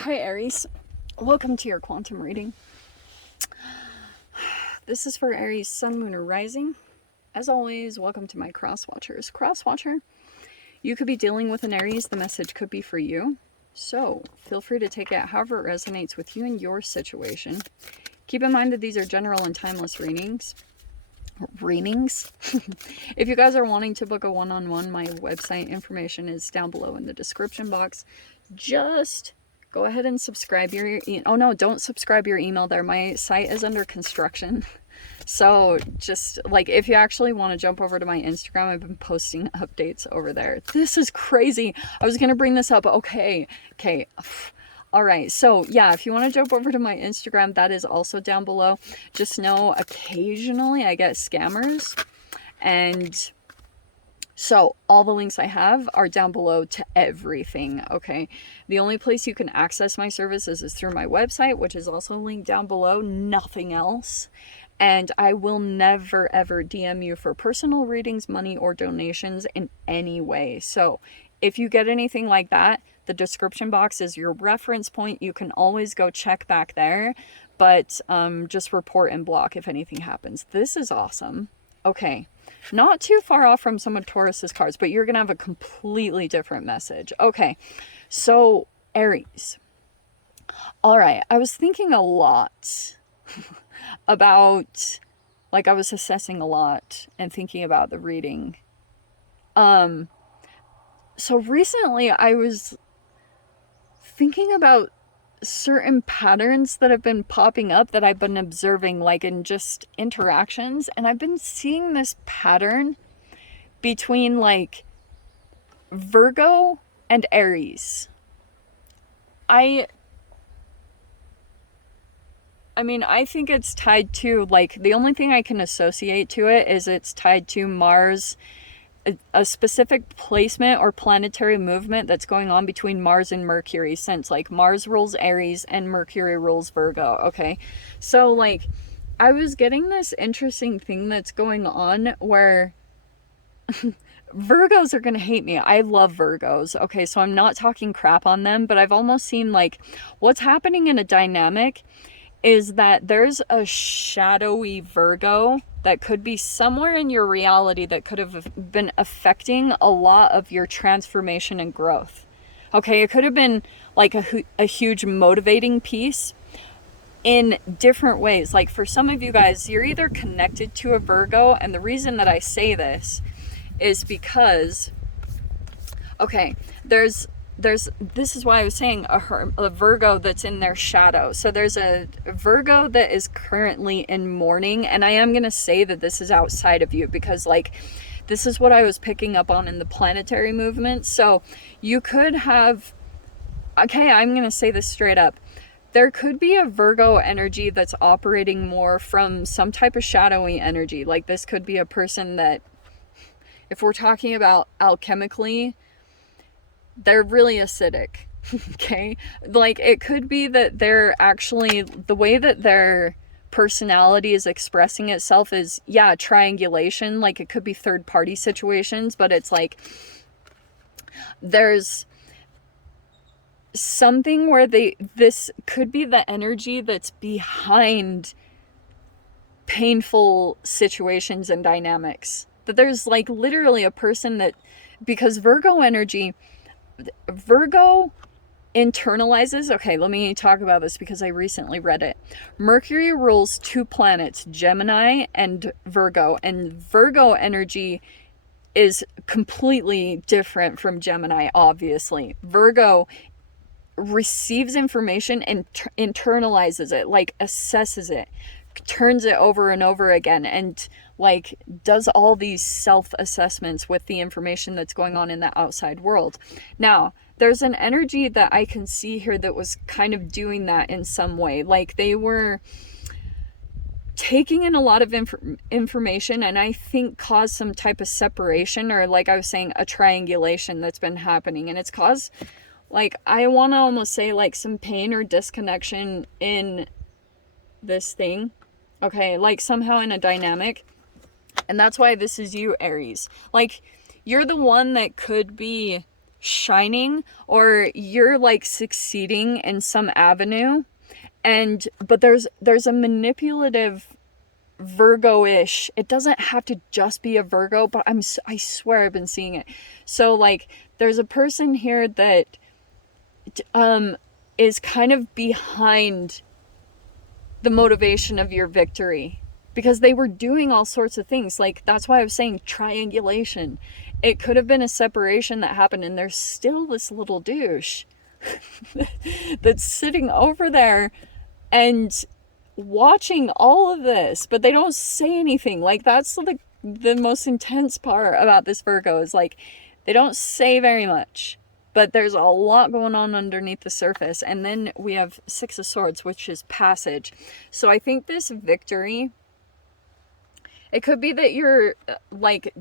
Hi Aries, welcome to your quantum reading. This is for Aries Sun, Moon, or Rising. As always, welcome to my cross watchers. Cross watcher, you could be dealing with an Aries. The message could be for you. So feel free to take it however it resonates with you and your situation. Keep in mind that these are general and timeless readings. If you guys are wanting to book a one-on-one, my website information is down below in the description box. Just go ahead and subscribe your oh no, don't subscribe your email there. My site is under construction. So just like, if you actually want to jump over to my Instagram, I've been posting updates over there. This is crazy. I was going to bring this up. Okay. All right. So yeah, if you want to jump over to my Instagram, that is also down below. Just know occasionally I get scammers, and so all the links I have are down below to everything, okay? The only place you can access my services is through my website, which is also linked down below, nothing else. And I will never, ever DM you for personal readings, money, or donations in any way. So if you get anything like that, the description box is your reference point. You can always go check back there, but just report and block if anything happens. This is awesome. Okay. Not too far off from some of Taurus's cards, but you're going to have a completely different message. Okay, so Aries. All right, I was thinking a lot about, like, I was assessing a lot and thinking about the reading. So recently I was thinking about certain patterns that have been popping up that I've been observing, like in just interactions, and I've been seeing this pattern between like Virgo and Aries. I mean, I think it's tied to, like, the only thing I can associate to it is it's tied to Mars, a specific placement or planetary movement that's going on between Mars and Mercury, since like Mars rules Aries and Mercury rules Virgo. Okay, so like I was getting this interesting thing that's going on where Virgos are gonna hate me. I love Virgos. Okay, so I'm not talking crap on them, but I've almost seen like what's happening in a dynamic is that there's a shadowy Virgo that could be somewhere in your reality that could have been affecting a lot of your transformation and growth. Okay, it could have been like a huge motivating piece in different ways. Like for some of you guys, you're either connected to a Virgo, and the reason that I say this is because, okay, this is why I was saying a Virgo that's in their shadow. So there's a Virgo that is currently in mourning, and I am going to say that this is outside of you because like this is what I was picking up on in the planetary movement. So you could have, okay, I'm going to say this straight up. There could be a Virgo energy that's operating more from some type of shadowy energy. Like this could be a person that, if we're talking about alchemically, they're really acidic. Okay, like it could be that they're actually, the way that their personality is expressing itself is, yeah, triangulation. Like it could be third party situations, but it's like there's something where this could be the energy that's behind painful situations and dynamics. That there's like literally a person that, because Virgo energy, Virgo internalizes, okay, let me talk about this because I recently read it. Mercury rules two planets, Gemini and Virgo energy is completely different from Gemini, obviously. Virgo receives information and internalizes it, like assesses it, turns it over and over again, and like does all these self-assessments with the information that's going on in the outside world. Now, there's an energy that I can see here that was kind of doing that in some way. Like they were taking in a lot of information, and I think caused some type of separation, or like I was saying, a triangulation that's been happening, and it's caused, like, I want to almost say like some pain or disconnection in this thing. Okay, like somehow in a dynamic. And that's why this is you, Aries. Like, you're the one that could be shining, or you're like succeeding in some avenue, but there's a manipulative Virgo-ish. It doesn't have to just be a Virgo, but I swear I've been seeing it. So like there's a person here that is kind of behind the motivation of your victory, because they were doing all sorts of things. Like, that's why I was saying triangulation. It could have been a separation that happened, and there's still this little douche that's sitting over there and watching all of this, but they don't say anything. Like, that's the most intense part about this Virgo, is like they don't say very much, but there's a lot going on underneath the surface. And then we have Six of Swords, which is passage. So I think this victory, it could be that you're like,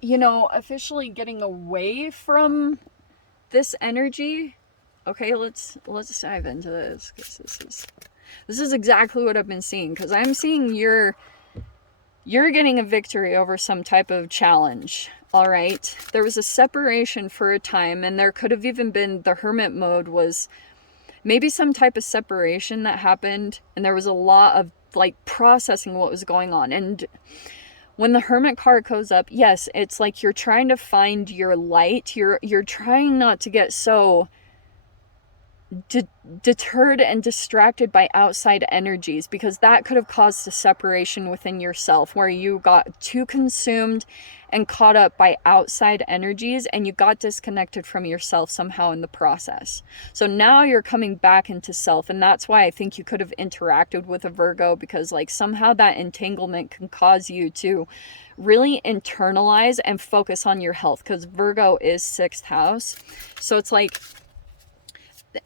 you know, officially getting away from this energy. Okay, let's dive into this, because this is exactly what I've been seeing. Because I'm seeing you're getting a victory over some type of challenge. All right, there was a separation for a time, and there could have even been, the hermit mode was maybe some type of separation that happened, and there was a lot of like processing what was going on. And when the hermit card goes up, yes, it's like you're trying to find your light. You're trying not to get so deterred and distracted by outside energies, because that could have caused a separation within yourself, where you got too consumed and caught up by outside energies, and you got disconnected from yourself somehow in the process. So now you're coming back into self, and that's why I think you could have interacted with a Virgo, because like somehow that entanglement can cause you to really internalize and focus on your health, because Virgo is 6th house. So it's like,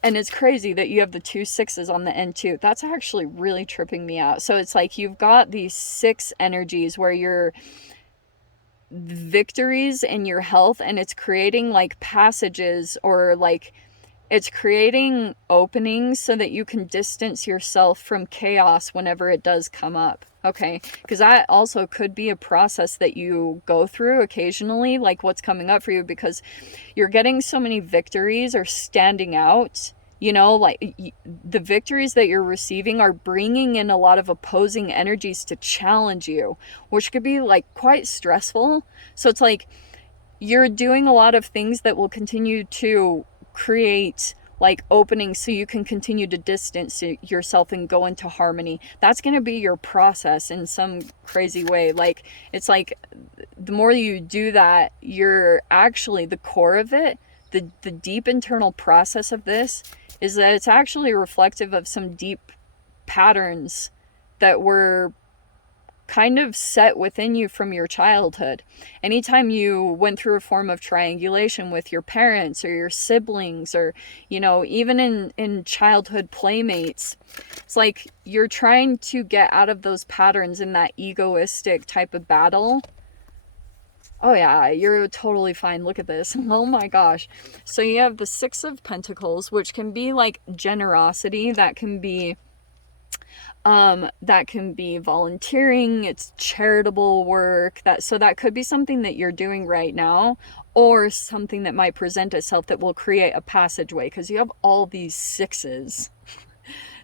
and it's crazy that you have the 2 6s on the end too. That's actually really tripping me out. So it's like you've got these 6 energies where you're victories in your health, and it's creating like passages, or like it's creating openings so that you can distance yourself from chaos whenever it does come up. Okay, because that also could be a process that you go through occasionally, like what's coming up for you, because you're getting so many victories or standing out. You know, like the victories that you're receiving are bringing in a lot of opposing energies to challenge you, which could be like quite stressful. So it's like you're doing a lot of things that will continue to create like openings so you can continue to distance yourself and go into harmony. That's going to be your process in some crazy way. Like, it's like the more you do that, you're actually, the core of it, the deep internal process of this is that it's actually reflective of some deep patterns that were kind of set within you from your childhood. Anytime you went through a form of triangulation with your parents or your siblings, or, you know, even in childhood playmates, it's like you're trying to get out of those patterns in that egoistic type of battle. Oh yeah, you're totally fine. Look at this. Oh my gosh. So you have the 6 of Pentacles, which can be like generosity. That can be volunteering, it's charitable work. That could be something that you're doing right now, or something that might present itself that will create a passageway, because you have all these 6s,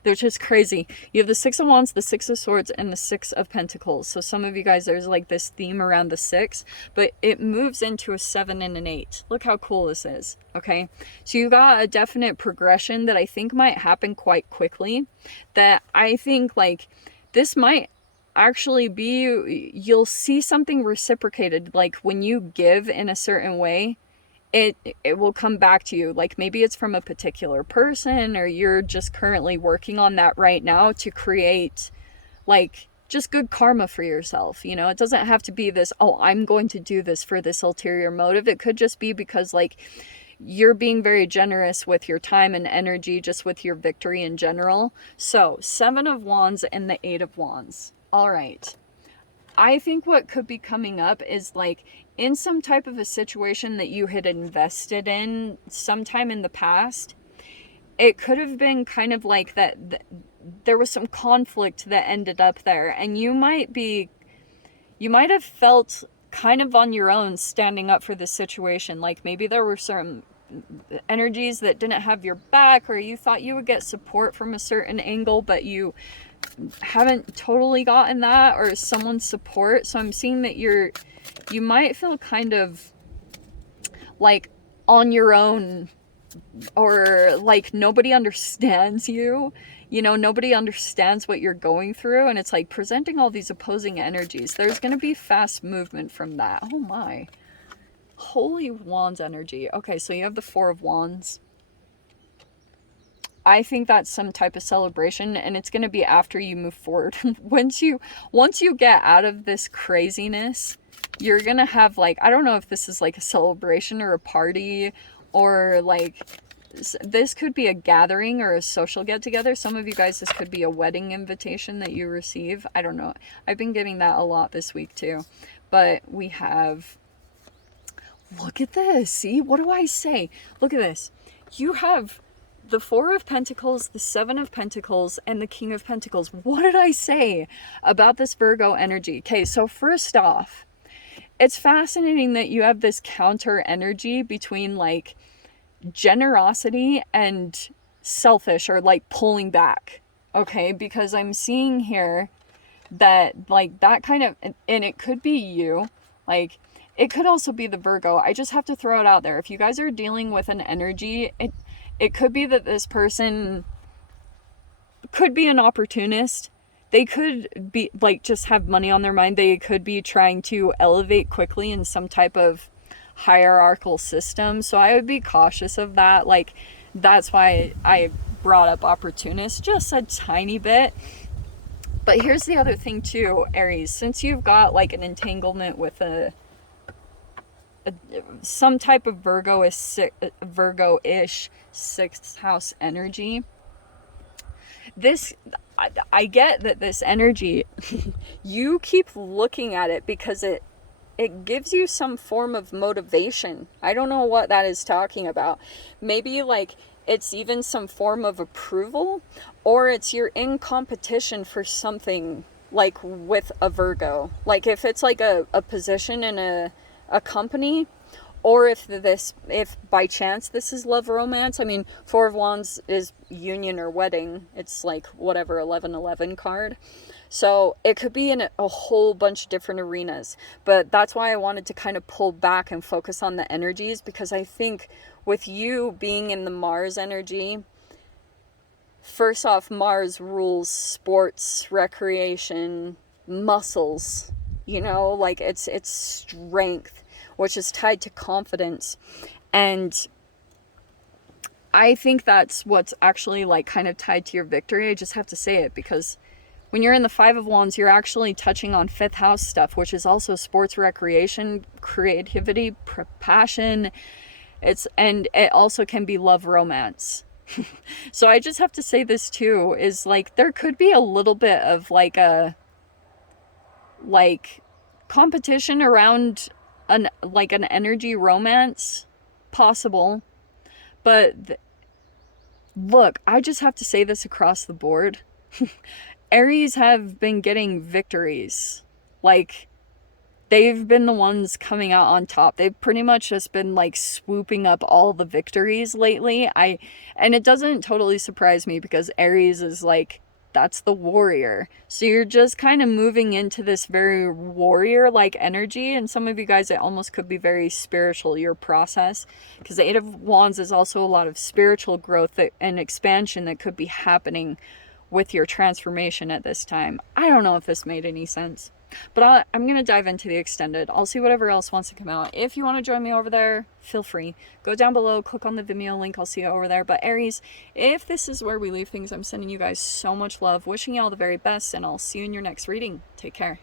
which is crazy. You have the 6 of Wands, the 6 of Swords, and the 6 of Pentacles. So some of you guys, there's like this theme around the 6, but it moves into a 7 and an 8. Look how cool this is, okay? So you got a definite progression that I think might happen quite quickly, that I think like this might actually be, you'll see something reciprocated. Like when you give in a certain way, it will come back to you. Like maybe it's from a particular person, or you're just currently working on that right now to create like just good karma for yourself. You know, it doesn't have to be this, oh, I'm going to do this for this ulterior motive. It could just be because like you're being very generous with your time and energy, just with your victory in general. So 7 of Wands and the 8 of Wands. All right. I think what could be coming up is like in some type of a situation that you had invested in sometime in the past. It could have been kind of like that there was some conflict that ended up there, and you might have felt kind of on your own standing up for the situation. Like maybe there were some energies that didn't have your back, or you thought you would get support from a certain angle, but you haven't totally gotten that, or someone's support. So I'm seeing that you might feel kind of like on your own, or like nobody understands you. You know, nobody understands what you're going through, and it's like presenting all these opposing energies. There's going to be fast movement from that. Oh my. Holy Wands energy. Okay, so you have the Four of Wands. I think that's some type of celebration, and it's going to be after you move forward. once you get out of this craziness, you're going to have, like, I don't know if this is like a celebration or a party, or like this could be a gathering or a social get together. Some of you guys, this could be a wedding invitation that you receive. I don't know. I've been getting that a lot this week too. But we have, look at this. See, what do I say? Look at this. You have the Four of Pentacles, the Seven of Pentacles, and the King of Pentacles. What did I say about this Virgo energy? Okay, so first off, it's fascinating that you have this counter energy between like generosity and selfish, or like pulling back. Okay, because I'm seeing here that like that kind of, and it could be you, like it could also be the Virgo. I just have to throw it out there. If you guys are dealing with an energy, it could be that this person could be an opportunist. They could be like just have money on their mind. They could be trying to elevate quickly in some type of hierarchical system. So I would be cautious of that. Like, that's why I brought up opportunist just a tiny bit. But here's the other thing too, Aries. Since you've got like an entanglement with some type of Virgo-ish sixth house energy, this, I get that this energy, you keep looking at it because it gives you some form of motivation. I don't know what that is talking about. Maybe like it's even some form of approval, or it's you're in competition for something, like with a Virgo. Like if it's like a position in a company, or if by chance this is love romance. I mean, Four of Wands is union or wedding. It's like whatever 1111 card. So it could be in a whole bunch of different arenas. But that's why I wanted to kind of pull back and focus on the energies, because I think with you being in the Mars energy, first off, Mars rules sports, recreation, muscles, you know, like it's strength, which is tied to confidence. And I think that's what's actually like kind of tied to your victory. I just have to say it, because when you're in the Five of Wands, you're actually touching on fifth house stuff, which is also sports, recreation, creativity, passion. And it also can be love romance. So I just have to say this too, is like there could be a little bit of like a competition around an energy romance possible. But look, I just have to say this across the board. Aries have been getting victories. Like, they've been the ones coming out on top. They've pretty much just been like swooping up all the victories lately. And it doesn't totally surprise me, because Aries is like, that's the warrior. So you're just kind of moving into this very warrior-like energy. And some of you guys, it almost could be very spiritual, your process. Because the Eight of Wands is also a lot of spiritual growth and expansion that could be happening with your transformation at this time. I don't know if this made any sense, but I'm going to dive into the extended. I'll see whatever else wants to come out. If you want to join me over there, feel free. Go down below, click on the Vimeo link. I'll see you over there. But Aries, if this is where we leave things, I'm sending you guys so much love, wishing you all the very best, and I'll see you in your next reading. Take care.